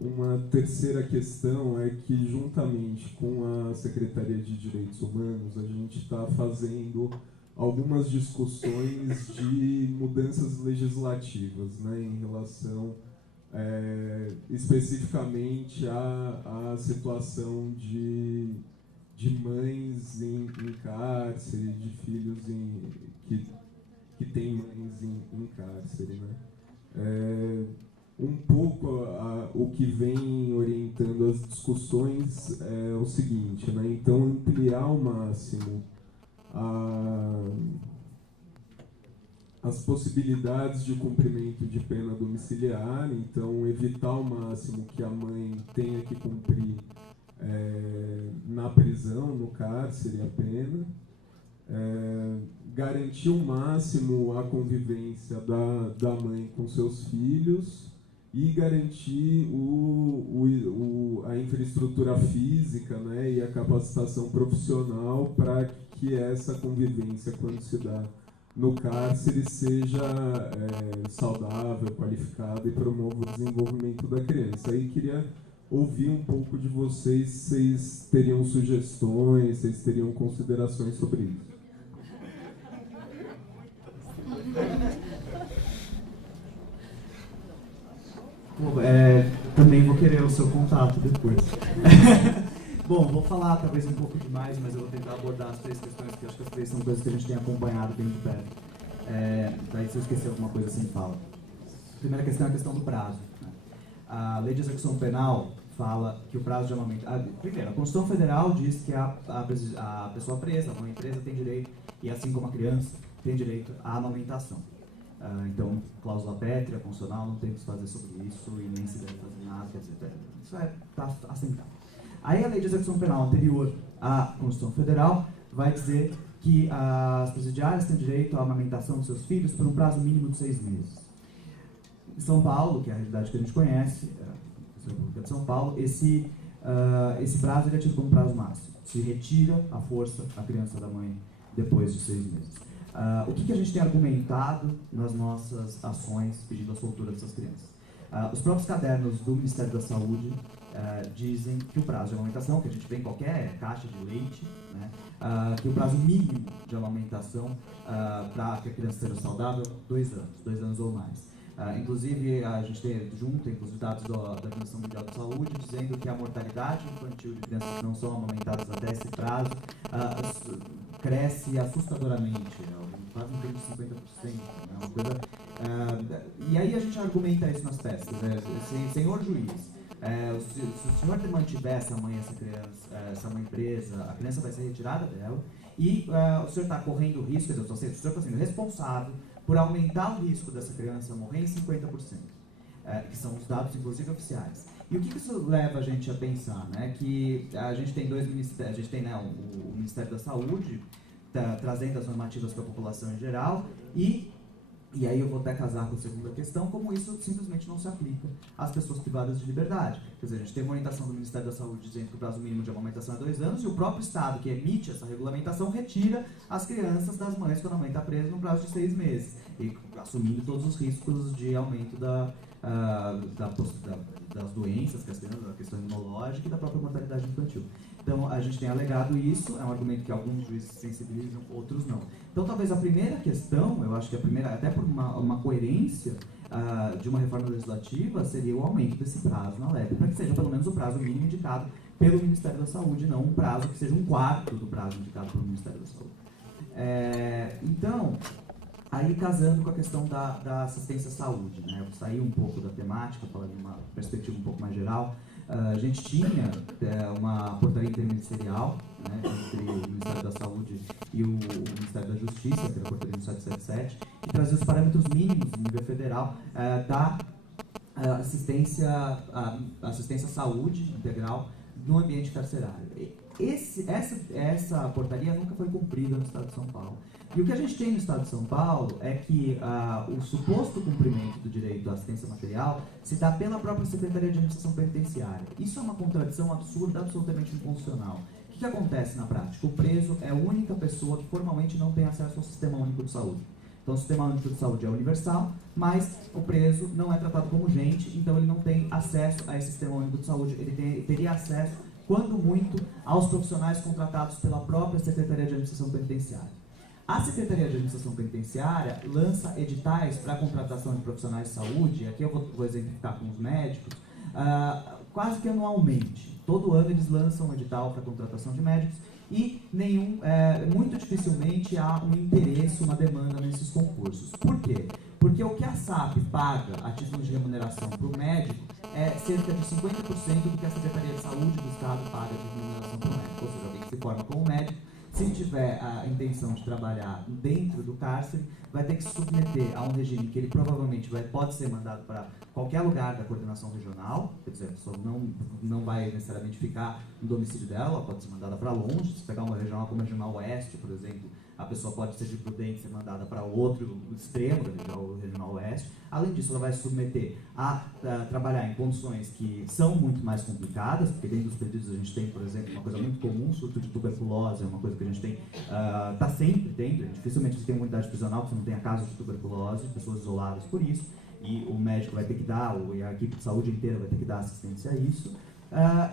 uma terceira questão é que, juntamente com a Secretaria de Direitos Humanos, a gente está fazendo algumas discussões de mudanças legislativas, né, em relação especificamente à situação de mães em cárcere, de filhos que têm mães em cárcere, né? Um pouco o que vem orientando as discussões é o seguinte, né? Então, ampliar ao máximo as possibilidades de cumprimento de pena domiciliar, então evitar ao máximo que a mãe tenha que cumprir na prisão, no cárcere, a pena. Garantir o máximo a convivência da mãe com seus filhos e garantir a infraestrutura física, né, e a capacitação profissional para que essa convivência, quando se dá no cárcere, seja saudável, qualificada e promova o desenvolvimento da criança. Aí queria ouvir um pouco de vocês, se vocês teriam sugestões, se vocês teriam considerações sobre isso. Também vou querer o seu contato depois. Bom, vou falar talvez um pouco demais, mas eu vou tentar abordar as 3 questões, porque acho que as 3 são coisas que a gente tem acompanhado bem de perto. Daí, se eu esquecer alguma coisa, assim, fala. A primeira questão é a questão do prazo, né? A Lei de Execução Penal fala que o prazo de amamentação... Primeiro, a Constituição Federal diz que a pessoa presa, a mãe presa, tem direito, e assim como a criança, tem direito à amamentação. Então, cláusula pétrea, constitucional, não tem o que se fazer sobre isso e nem se deve fazer nada, quer dizer, isso está assentado. Aí a Lei de Execução Penal anterior à Constituição Federal vai dizer que as presidiárias têm direito à amamentação dos seus filhos por um prazo mínimo de 6 meses. Em São Paulo, que é a realidade que a gente conhece, a República de São Paulo, esse prazo é tido como prazo máximo. Se retira à força a criança da mãe depois de 6 meses. O que a gente tem argumentado nas nossas ações pedindo a soltura dessas crianças? Os próprios cadernos do Ministério da Saúde dizem que o prazo de amamentação, que a gente vê em qualquer caixa de leite, né, que o prazo mínimo de amamentação para que a criança seja saudável é 2 anos ou mais. Inclusive, a gente tem junto os dados da Organização Mundial de Saúde dizendo que a mortalidade infantil de crianças que não são amamentadas até esse prazo cresce assustadoramente, quase em torno de 50%. Uma coisa, e aí a gente argumenta isso nas pescas. Senhor juiz, se o senhor mantiver essa mãe presa, a criança vai ser retirada dela e o senhor está correndo risco, quer dizer, o senhor está sendo responsável por aumentar o risco dessa criança morrer em 50%, que são os dados, inclusive, oficiais. E o que isso leva a gente a pensar? Né? Que a gente tem dois ministérios, a gente tem, né, o Ministério da Saúde, trazendo as normativas para a população em geral, e aí eu vou até casar com a segunda questão, como isso simplesmente não se aplica às pessoas privadas de liberdade. Quer dizer, a gente tem uma orientação do Ministério da Saúde dizendo que o prazo mínimo de amamentação é 2 anos, e o próprio Estado que emite essa regulamentação retira as crianças das mães quando a mãe está presa no prazo de 6 meses, e assumindo todos os riscos de aumento das doenças, da questão imunológica e da própria mortalidade infantil. Então, a gente tem alegado isso, é um argumento que alguns juízes sensibilizam, outros não. Então, talvez a primeira questão, eu acho que a primeira, até por uma coerência de uma reforma legislativa, seria o aumento desse prazo na LEP, para que seja pelo menos o prazo mínimo indicado pelo Ministério da Saúde, não um prazo que seja 1/4 do prazo indicado pelo Ministério da Saúde. Então, aí casando com a questão da assistência à saúde, né? Eu vou sair um pouco da temática, falando de uma perspectiva um pouco mais geral. A gente tinha uma portaria interministerial, né, entre o Ministério da Saúde e o Ministério da Justiça, que era a portaria 1777, que trazia os parâmetros mínimos no nível federal da assistência à saúde integral no ambiente carcerário. Essa portaria nunca foi cumprida no Estado de São Paulo. E o que a gente tem no Estado de São Paulo é que o suposto cumprimento do direito à assistência material se dá pela própria Secretaria de Administração Penitenciária. Isso é uma contradição absurda, absolutamente inconstitucional. O que acontece na prática? O preso é a única pessoa que formalmente não tem acesso ao Sistema Único de Saúde. Então, o Sistema Único de Saúde é universal, mas o preso não é tratado como gente, então ele não tem acesso a esse Sistema Único de Saúde. Ele teria acesso, quando muito, aos profissionais contratados pela própria Secretaria de Administração Penitenciária. A Secretaria de Administração Penitenciária lança editais para a contratação de profissionais de saúde, aqui eu vou exemplificar com os médicos, quase que anualmente. Todo ano eles lançam um edital para a contratação de médicos e muito dificilmente há um interesse, uma demanda nesses concursos. Por quê? Porque o que a SAP paga a título de remuneração para o médico é cerca de 50% do que a Secretaria de Saúde do Estado paga de remuneração para o médico. Ou seja, alguém que se forma como médico, se tiver a intenção de trabalhar dentro do cárcere, vai ter que se submeter a um regime que ele provavelmente pode ser mandado para qualquer lugar da coordenação regional, quer dizer, a pessoa não vai necessariamente ficar no domicílio dela, ela pode ser mandada para longe. Se pegar uma regional como a Regional Oeste, por exemplo, a pessoa pode ser de Prudente ser mandada para outro extremo da Regional Oeste. Além disso, ela vai se submeter a trabalhar em condições que são muito mais complicadas, porque dentro dos pedidos a gente tem, por exemplo, uma coisa muito comum, surto de tuberculose, é uma coisa que a gente tem, está sempre dentro, dificilmente você tem uma unidade prisional que você não tenha casos de tuberculose, pessoas isoladas por isso, e o médico vai ter que dar, e a equipe de saúde inteira vai ter que dar assistência a isso,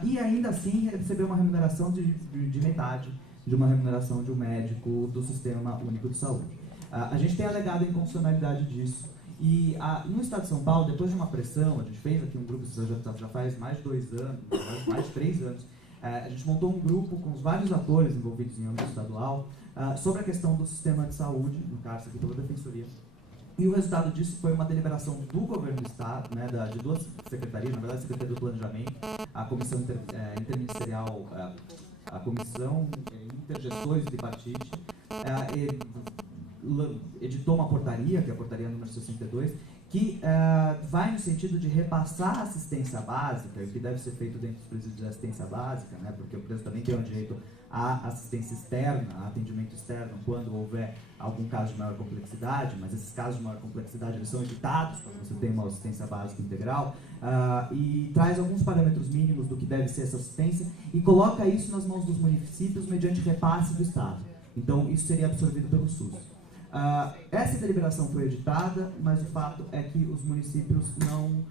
e ainda assim receber uma remuneração de metade de uma remuneração de um médico do Sistema Único de Saúde. A gente tem alegado a inconstitucionalidade disso. E no Estado de São Paulo, depois de uma pressão, a gente fez aqui um grupo, já faz mais de 2 anos, mais de 3 anos, a gente montou um grupo com os vários atores envolvidos em âmbito estadual sobre a questão do sistema de saúde no cárcere aqui pela Defensoria. E o resultado disso foi uma deliberação do governo do Estado, né, de 2 secretarias, na verdade, a Secretaria do Planejamento, a Comissão Interministerial, a Comissão Intergestores de Hepatite, editou uma portaria, que é a portaria número 62, que vai no sentido de repassar a assistência básica, o que deve ser feito dentro dos presídios de assistência básica, né, porque o preso também tem o direito à assistência externa, a atendimento externo, quando houver algum caso de maior complexidade, mas esses casos de maior complexidade eles são evitados quando você tem uma assistência básica integral, e traz alguns parâmetros mínimos do que deve ser essa assistência e coloca isso nas mãos dos municípios mediante repasse do Estado. Então, isso seria absorvido pelo SUS. Essa deliberação foi editada, mas o fato é que os municípios não,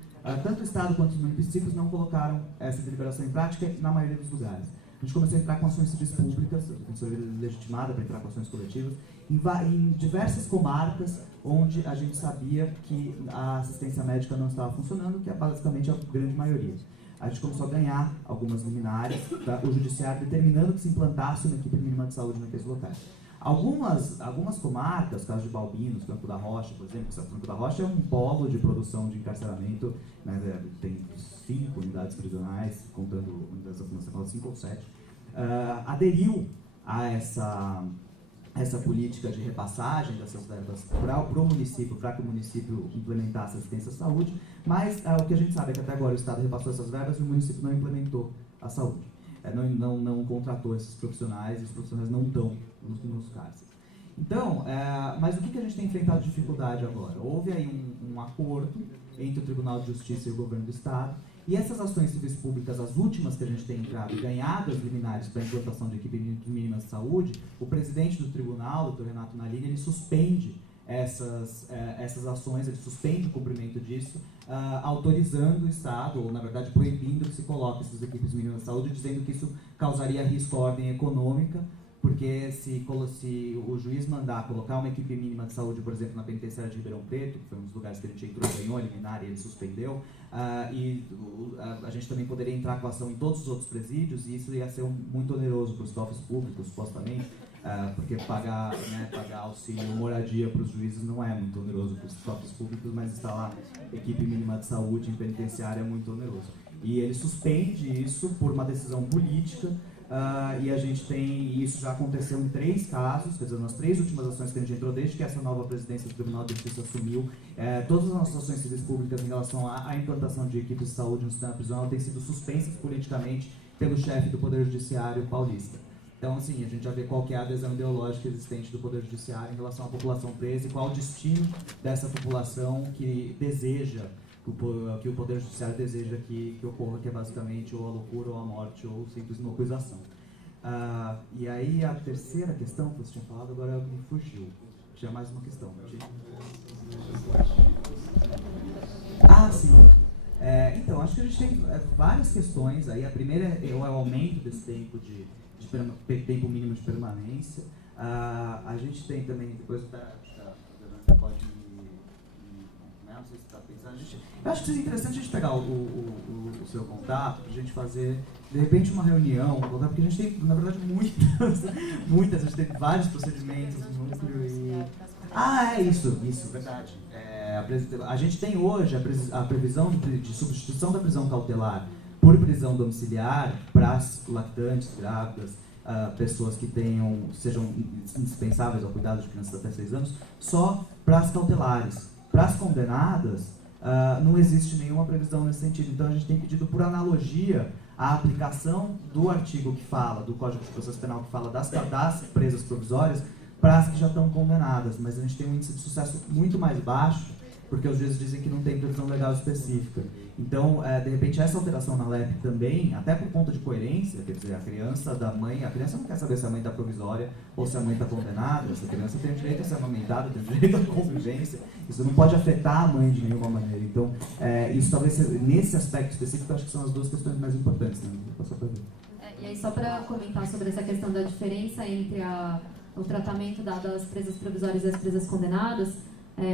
tanto o Estado quanto os municípios não colocaram essa deliberação em prática na maioria dos lugares. A gente começou a entrar com ações civis públicas, a Defensoria legitimada para entrar com ações coletivas, em diversas comarcas, onde a gente sabia que a assistência médica não estava funcionando, que é basicamente a grande maioria. A gente começou a ganhar algumas liminares, o judiciário determinando que se implantasse uma equipe mínima de saúde naqueles locais. Algumas comarcas, caso de Balbinos, Franco da Rocha, por exemplo, Franco da Rocha é um polo de produção de encarceramento, né, tem 5 unidades prisionais, contando unidades da Fundação, 5 ou 7, aderiu a essa política de repassagem dessas verbas para o município, para que o município implementasse assistência à saúde, mas o que a gente sabe é que até agora o Estado repassou essas verbas e o município não implementou a saúde. Não contratou esses profissionais, e os profissionais não estão nos cárceres. Então, mas o que a gente tem enfrentado dificuldade agora? Houve aí um acordo entre o Tribunal de Justiça e o Governo do Estado, e essas ações civis públicas, as últimas que a gente tem entrado, ganhado as liminares para a implantação de equipe mínima de saúde, o presidente do tribunal, o Dr. Renato Nalini, ele suspende essas ações, ele suspende o cumprimento disso, autorizando o Estado, ou na verdade proibindo que se coloque essas equipes mínimas de saúde, dizendo que isso causaria risco à ordem econômica, porque se o juiz mandar colocar uma equipe mínima de saúde, por exemplo, na penitenciária de Ribeirão Preto, que foi um dos lugares que a gente entrou, ganhou a liminar e ele suspendeu, a gente também poderia entrar com ação em todos os outros presídios, e isso ia ser muito oneroso para os cofres públicos, supostamente, porque pagar auxílio moradia para os juízes não é muito oneroso para os cofres públicos, mas instalar equipe mínima de saúde em penitenciária é muito oneroso. E ele suspende isso por uma decisão política, e a gente tem, isso já aconteceu em 3 casos, quer dizer, nas 3 últimas ações que a gente entrou, desde que essa nova presidência do Tribunal de Justiça assumiu, todas as nossas ações civis públicas em relação à implantação de equipes de saúde no sistema prisional têm sido suspensas politicamente pelo chefe do Poder Judiciário paulista. Então, assim, a gente já vê qual que é a adesão ideológica existente do Poder Judiciário em relação à população presa e qual o destino dessa população que deseja, que o Poder Judiciário deseja que ocorra, que é basicamente ou a loucura, ou a morte, ou simples inocuização. E aí, a terceira questão que você tinha falado, agora me fugiu. Tinha mais uma questão. Sim. Então, acho que a gente tem várias questões aí. A primeira é o aumento desse tempo tempo mínimo de permanência. A gente tem também, depois pode não sei se está pensando. Eu acho que seria interessante a gente pegar o seu contato, a gente fazer, de repente, uma reunião, porque a gente tem, na verdade, muitas, a gente tem vários procedimentos no núcleo e... isso, verdade. A gente tem hoje a previsão de substituição da prisão cautelar por prisão domiciliar para as lactantes, grávidas, pessoas que sejam indispensáveis ao cuidado de crianças até 6 anos, só para as cautelares. Para as condenadas, não existe nenhuma previsão nesse sentido. Então, a gente tem pedido, por analogia, a aplicação do artigo que fala, do Código de Processo Penal, que fala das presas provisórias, para as que já estão condenadas. Mas a gente tem um índice de sucesso muito mais baixo, porque os juízes dizem que não tem previsão legal específica. Então, de repente, essa alteração na LEP também, até por conta de coerência, quer dizer, a criança não quer saber se a mãe está provisória ou se a mãe está condenada, essa criança tem o direito a ser amamentada, tem o direito à convivência, isso não pode afetar a mãe de nenhuma maneira. Então, isso talvez, nesse aspecto específico, eu acho que são as 2 questões mais importantes, né? E aí, só para comentar sobre essa questão da diferença entre o tratamento das presas provisórias e as presas condenadas,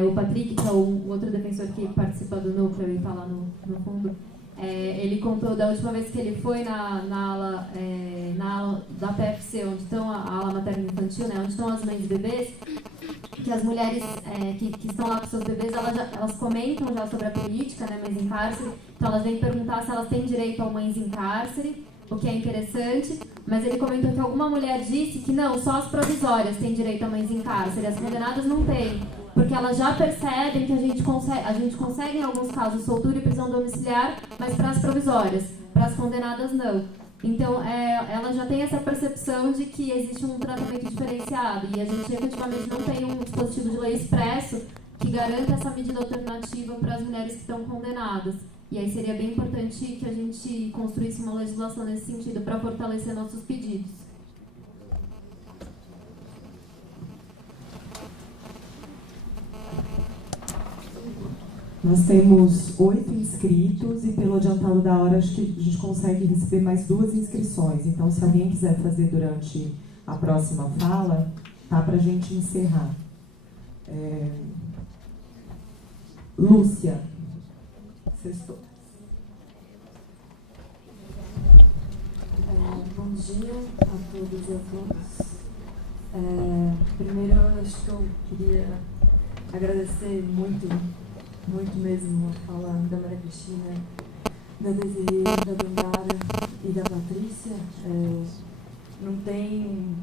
o Patrick, que é o outro defensor que participa do núcleo e está lá no fundo, ele contou da última vez que ele foi na ala da PFC, onde estão a ala materno-infantil, né, onde estão as mães de bebês, que as mulheres que estão lá com seus bebês, elas comentam já sobre a política, né, mães em cárcere, então elas vêm perguntar se elas têm direito a mães em cárcere, o que é interessante, mas ele comentou que alguma mulher disse que não, só as provisórias têm direito a mães em cárcere, as condenadas não têm, porque elas já percebem que a gente consegue em alguns casos soltura e prisão domiciliar, mas para as provisórias, para as condenadas não. Então, ela já tem essa percepção de que existe um tratamento diferenciado e a gente efetivamente não tem um dispositivo de lei expresso que garanta essa medida alternativa para as mulheres que estão condenadas. E aí seria bem importante que a gente construísse uma legislação nesse sentido para fortalecer nossos pedidos. Nós temos 8 inscritos e pelo adiantado da hora acho que a gente consegue receber mais 2 inscrições. Então, se alguém quiser fazer durante a próxima fala, tá para a gente encerrar. Lúcia. Sextou. Bom dia a todas e a todos. Primeiro, eu acho que eu queria agradecer muito mesmo a fala da Maria Cristina, da Desirê, da Dandara e da Patrícia. Não tem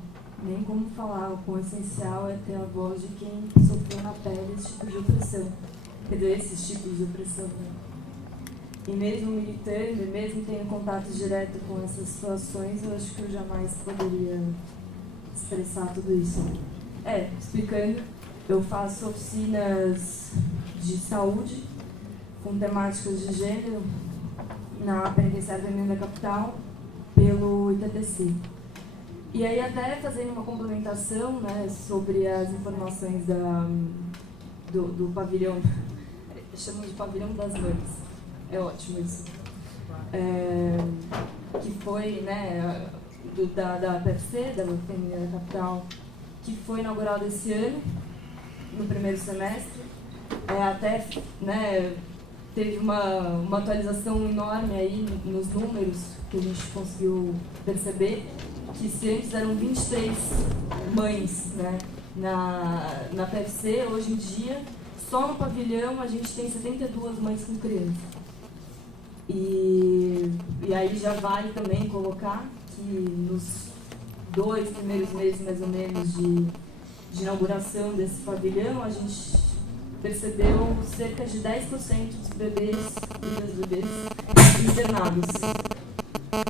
nem como falar, o quão essencial é ter a voz de quem sofreu na pele esse tipo de opressão, quer dizer, esses tipos de opressão, né? E mesmo militando, mesmo tendo contato direto com essas situações, eu acho que eu jamais poderia expressar tudo isso. Explicando, eu faço oficinas de saúde com temáticas de gênero na Penitenciária Feminina da Capital pelo ITTC. E aí, até fazendo uma complementação, né, sobre as informações do pavilhão, chamamos de pavilhão das mães, é ótimo isso, que foi, né, da PFC, da Feminina da Capital, que foi inaugurado esse ano, no primeiro semestre, até, né, teve uma atualização enorme aí nos números que a gente conseguiu perceber, que se antes eram 23 mães, né, na PFC, hoje em dia, só no pavilhão a gente tem 72 mães com criança. E aí já vale também colocar que nos 2 primeiros meses, mais ou menos, de inauguração desse pavilhão, a gente percebeu cerca de 10% dos bebês e das bebês internados.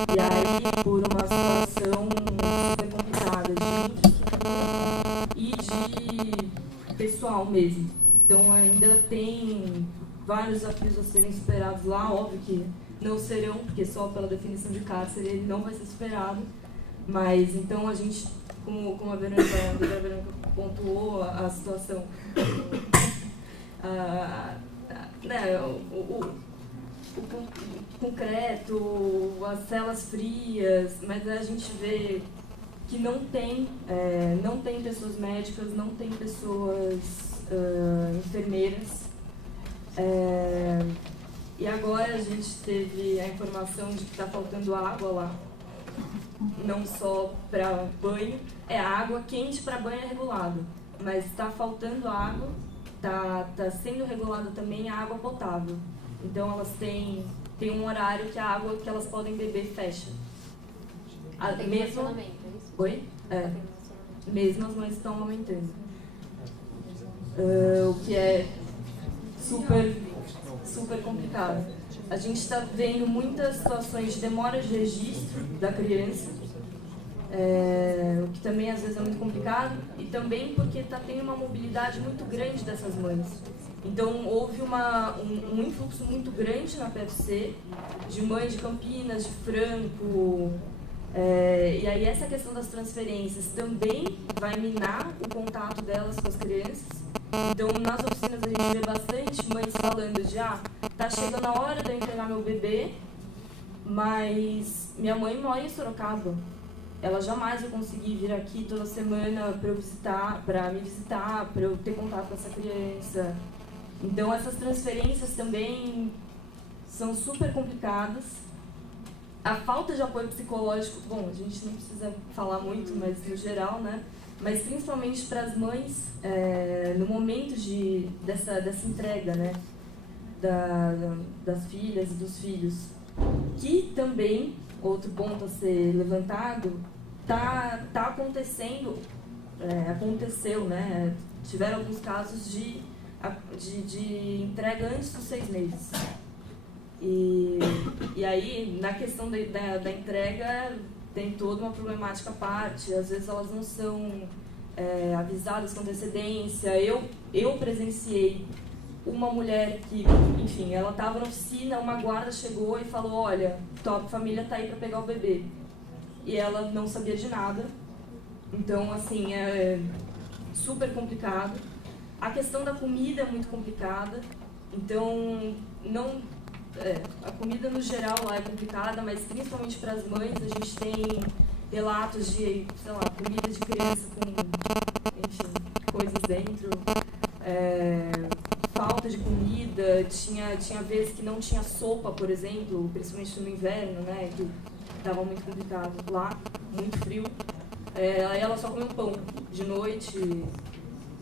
E aí, por uma situação super complicada de infraestrutura e de pessoal mesmo. Então, ainda tem vários desafios a serem superados lá. Óbvio que não serão, porque só pela definição de cárcere ele não vai ser superado. Mas, então, a gente, como a Verônica pontuou a situação, né, o concreto, as celas frias, mas a gente vê que não tem pessoas médicas, não tem pessoas enfermeiras. E agora a gente teve a informação de que está faltando água lá, não só para banho, água quente para banho é regulado, mas está faltando água, tá sendo regulada também a água potável. Então elas têm um horário que a água que elas podem beber fecha. Mesmo... Oi? Mesmo as mães estão aumentando. O que é super complicado. A gente está vendo muitas situações de demora de registro da criança, o que também às vezes é muito complicado, e também porque está tendo uma mobilidade muito grande dessas mães. Então houve um influxo muito grande na PFC, de mães de Campinas, de Franco, e aí essa questão das transferências também vai minar o contato delas com as crianças. Então nas oficinas a gente vê bastante mães falando de tá chegando a hora de eu entregar meu bebê, mas minha mãe mora em Sorocaba. Ela jamais vai conseguir vir aqui toda semana para me visitar, para eu ter contato com essa criança. Então essas transferências também são super complicadas. A falta de apoio psicológico, bom, a gente não precisa falar muito, mas no geral, né? Mas principalmente para as mães, no momento dessa entrega, né? Das filhas e dos filhos. Que também, outro ponto a ser levantado, tá acontecendo, aconteceu, né? Tiveram alguns casos de entrega antes dos 6 meses. E aí, na questão da entrega, tem toda uma problemática à parte. Às vezes elas não são avisadas com antecedência. Eu presenciei uma mulher que, enfim, ela estava na oficina, uma guarda chegou e falou: olha, tua família está aí para pegar o bebê. E ela não sabia de nada. Então, assim, é super complicado. A questão da comida é muito complicada. Então, a comida no geral lá é complicada, mas principalmente para as mães a gente tem relatos de, sei lá, comida de criança com, enfim, coisas dentro, falta de comida. comida, tinha vezes que não tinha sopa, por exemplo, principalmente no inverno, né, que estava muito complicado lá, muito frio. Aí ela só comeu pão de noite.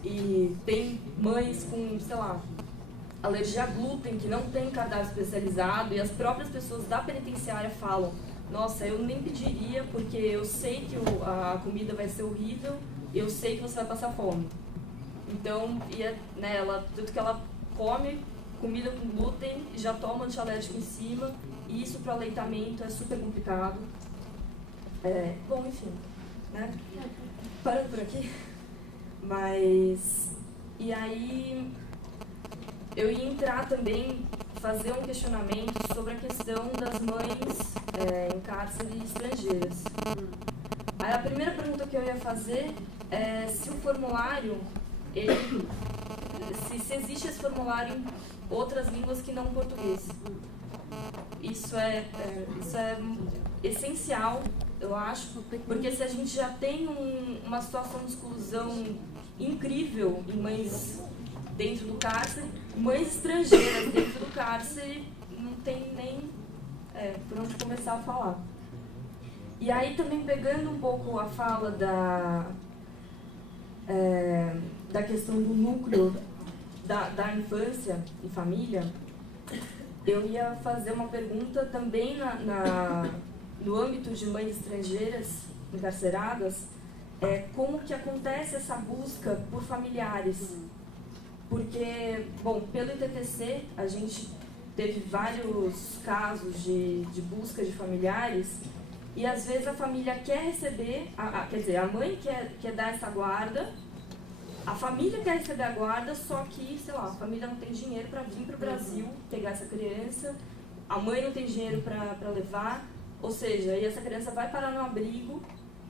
E tem mães com, sei lá, alergia a glúten, que não tem cardápio especializado, e as próprias pessoas da penitenciária falam: nossa, eu nem pediria porque eu sei que a comida vai ser horrível, eu sei que você vai passar fome. Então, né, tanto que ela come comida com glúten e já toma antialérgico em cima, e isso para o aleitamento é super complicado. Bom, enfim, né? Parando por aqui. Mas, e aí, eu ia entrar também, fazer um questionamento sobre a questão das mães em cárcere estrangeiras. Aí a primeira pergunta que eu ia fazer é se o formulário, se existe esse formulário em outras línguas que não português. Isso é essencial, eu acho, porque se a gente já tem uma situação de exclusão incrível em mães dentro do cárcere, mães estrangeiras dentro do cárcere, não tem nem por onde começar a falar. E aí também pegando um pouco a fala da questão do núcleo da infância e família, eu ia fazer uma pergunta também no âmbito de mães estrangeiras encarceradas, como que acontece essa busca por familiares. Porque, bom, pelo ITTC, a gente teve vários casos de busca de familiares, e às vezes a família quer receber, quer dizer, a mãe quer dar essa guarda, a família quer receber a guarda, só que, sei lá, a família não tem dinheiro para vir para o Brasil pegar essa criança, a mãe não tem dinheiro para levar, ou seja, aí essa criança vai parar no abrigo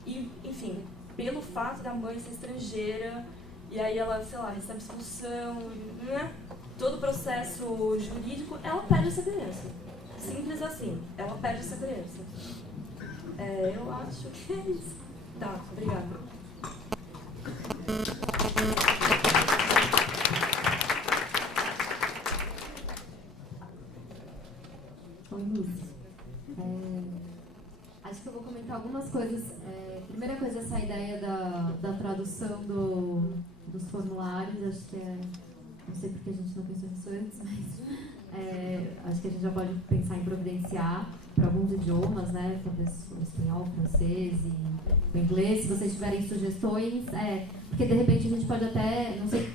e, enfim, pelo fato da mãe ser estrangeira, e aí ela, sei lá, recebe expulsão, né? Todo o processo jurídico, ela perde essa criança. Simples assim, ela perde essa criança. Eu acho que é isso. Tá, obrigada. Oi, Luz. Acho que eu vou comentar algumas coisas. Primeira coisa, essa ideia da tradução dos formulários. Acho que não sei porque a gente não pensou nisso antes, mas acho que a gente já pode pensar em providenciar para alguns idiomas, né? Talvez o espanhol, o francês e o inglês. Se vocês tiverem sugestões, porque de repente a gente pode até, não sei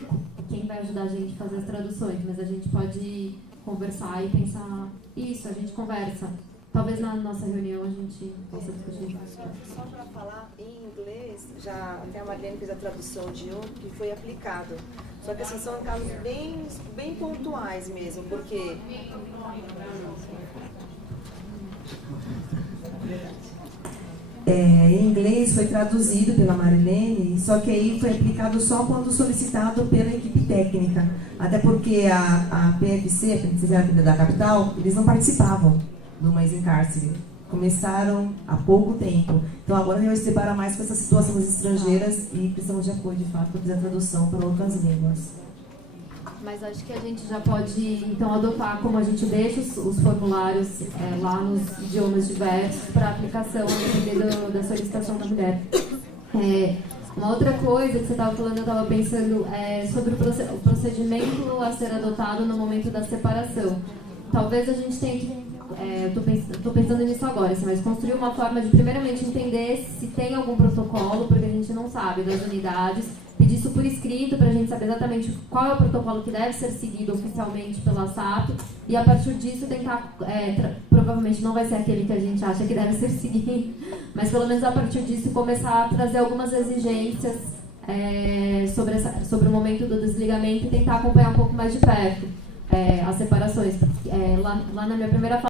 quem vai ajudar a gente a fazer as traduções, mas a gente pode conversar e pensar isso, a gente conversa. Talvez na nossa reunião a gente possa discutir. Só para falar, em inglês, já até a Marlene fez a tradução de um que foi aplicado. Só que assim, são casos bem pontuais mesmo, porque... Em inglês foi traduzido pela Marilene, só que aí foi aplicado só quando solicitado pela equipe técnica. Até porque a PFC, a Penitenciária da Capital, eles não participavam do Mães em Cárcere. Começaram há pouco tempo. Então agora a gente vai se deparar mais com essa situação das estrangeiras e precisamos de apoio, de fato, para fazer a tradução para outras línguas. Mas acho que a gente já pode, então, adotar como a gente deixa os formulários lá nos idiomas diversos para aplicação, dependendo da solicitação da mulher. Uma outra coisa que você estava falando, eu estava pensando sobre o procedimento a ser adotado no momento da separação. Talvez a gente tenha que, estou pensando nisso agora, assim, mas construir uma forma de, primeiramente, entender se tem algum protocolo, porque a gente não sabe das unidades, pedir isso por escrito para a gente saber exatamente qual é o protocolo que deve ser seguido oficialmente pela SAP, e a partir disso tentar, provavelmente não vai ser aquele que a gente acha que deve ser seguido, mas pelo menos a partir disso começar a trazer algumas exigências sobre o momento do desligamento e tentar acompanhar um pouco mais de perto as separações. Lá na minha primeira fala,